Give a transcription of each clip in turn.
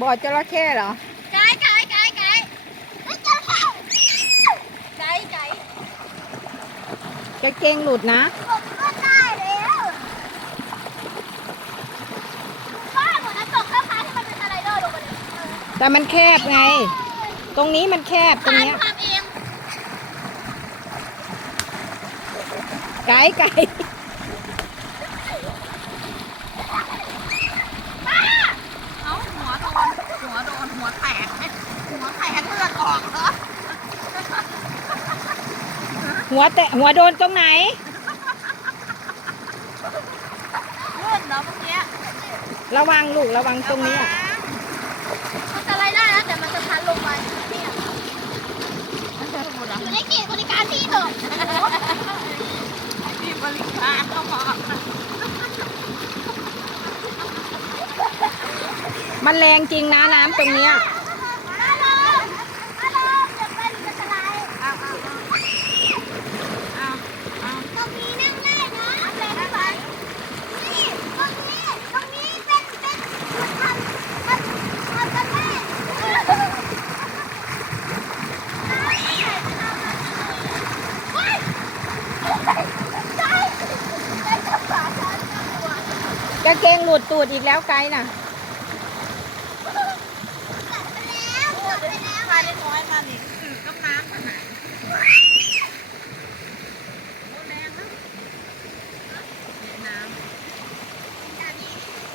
บ่อจระเข้เหรอ ไก่ ไก่ ไก่ ไก่ไก่ไก่เก่ไก่ ไก่ไก่ไก่ไก่ไก่ไก่ไก่ไก่ไก่ไก่ไง่ไก่ไก่ไก่ไก่ไก่ไก่ไก่ไก่ไก่ไก่ไก่ไก่ไก่ไก่ไก่ไก่ไก่ไไก่ไก่หัวแตะหัวโดนตรงไหน ลื่นเนาะตรงเนี้ยระวังลูกระวังตรงนี้ มันจะไล่ได้นะแต่มันจะพันลงไปเนี่ยมนเกีบริการที่เถอะพี่บริการเขาบอกมันแรงจริงนะ น้ำตรงนี้ะเกงหลุดตูดอีกแล้วไกลน่ะ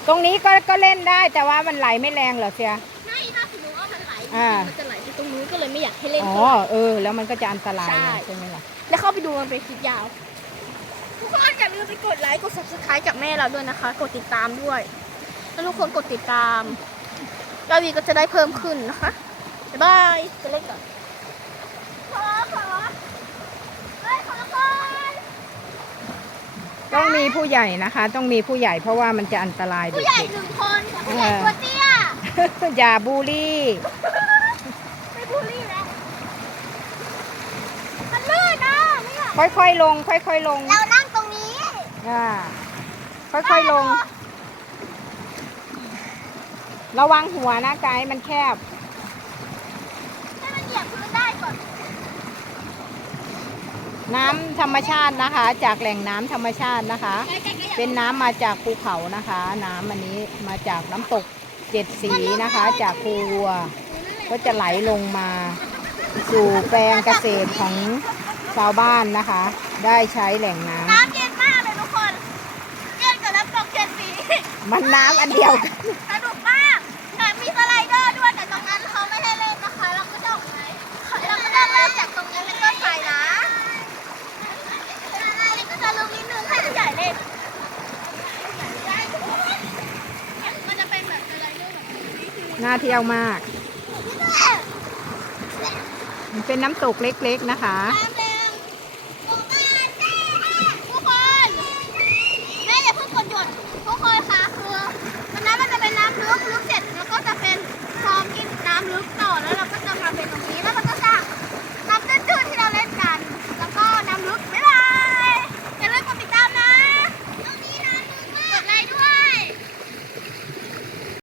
ตรงนี้ก็ก็เล่นได้แต่ว่ามันไหลไม่แรงเหรอเสียไม่ถ้าสมมติว่ามันไหล มันจะไหลที่ตรงนู้นก็เลยไม่อยากให้เล่น อ๋อเออแล้วมันก็จะอันตรายใช่ไหมล่ะ แล้วเข้าไปดูมันเป็นคลิปยาวทุกคนอย่าลืมไปกดไลค์ กดซับสไคร b ์จากแม่เราด้วยนะคะ กดติดตามด้วยแล้วทุกคนกดติดตามกาวีก็จะได้เพิ่มขึ้นนะคะบ๊ายบายจะเล่นก่อนขอ ขอไปขอคอยต้องมีผู้ใหญ่นะคะต้องมีผู้ใหญ่เพราะว่ามันจะอันตรายผู้ใหญ่หนึ่งคนผู้ใหญ่ตัวเตี้ยอย่าบูลี่ค่อยๆลงค่อยๆลงแล้วนะค่ะค่อยๆ ลง ระวังหัวนะไกด์มันแคบให้มันเหยียบพื้นได้ก่อนน้ำธรรมชาตินะคะ จากแหล่งน้ำธรรมชาตินะคะ เป็นน้ำมาจากภูเขานะคะ น้ำอันนี้มาจากน้ำตกเจ็ดสีนะคะ จากภูวัว ก็จะไหลลงมา สู่แปลงเกษตรของชาวบ้านนะคะ ได้ใช้แหล่งน้ำมันน้ำอันเดียว สนุกมากแถมมีสไลเดอร์ด้วยแต่ตรงนั้นเขาไม่ให้เล่นนะคะเราก็จะออกไหเราก็จะเริ่มจากตรงนี้เป็นต้นไปนะเป็น่าเที่ยวมาก มันเป็นน้ำตกเล็ก ๆ นะคะ